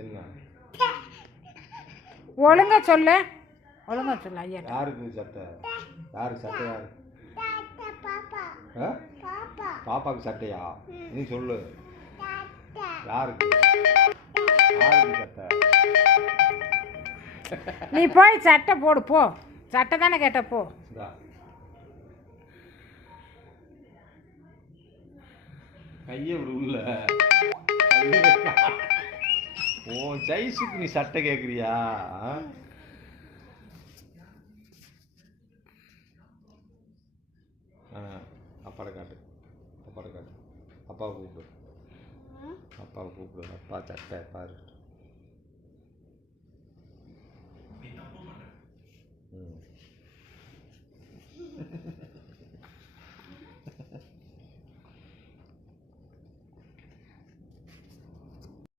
என்ன ஒழுங்கா சொல்லு, ஒழுங்கா சொல்லு ஐயா. யாருக்கு சட்டை? யாருக்கு சட்டை? யாரு? பாப்பாவுக்கு சட்டையா? நீ சொல்லு. யாருக்கு? யாருக்கு சட்டை? நீ போய் சட்டை போடு போ. சட்டை தானே கேட்ட போ. கையை விடு உள்ள. ஓ சைஸுக்கு நீ சட்டை கேட்குறியா? அப்பாவை காட்டு, அப்பாவை காட்டு. அப்பாவை கூப்பிடு, அப்பாவை கூப்பிடு. அப்பா சட்டை பாரு.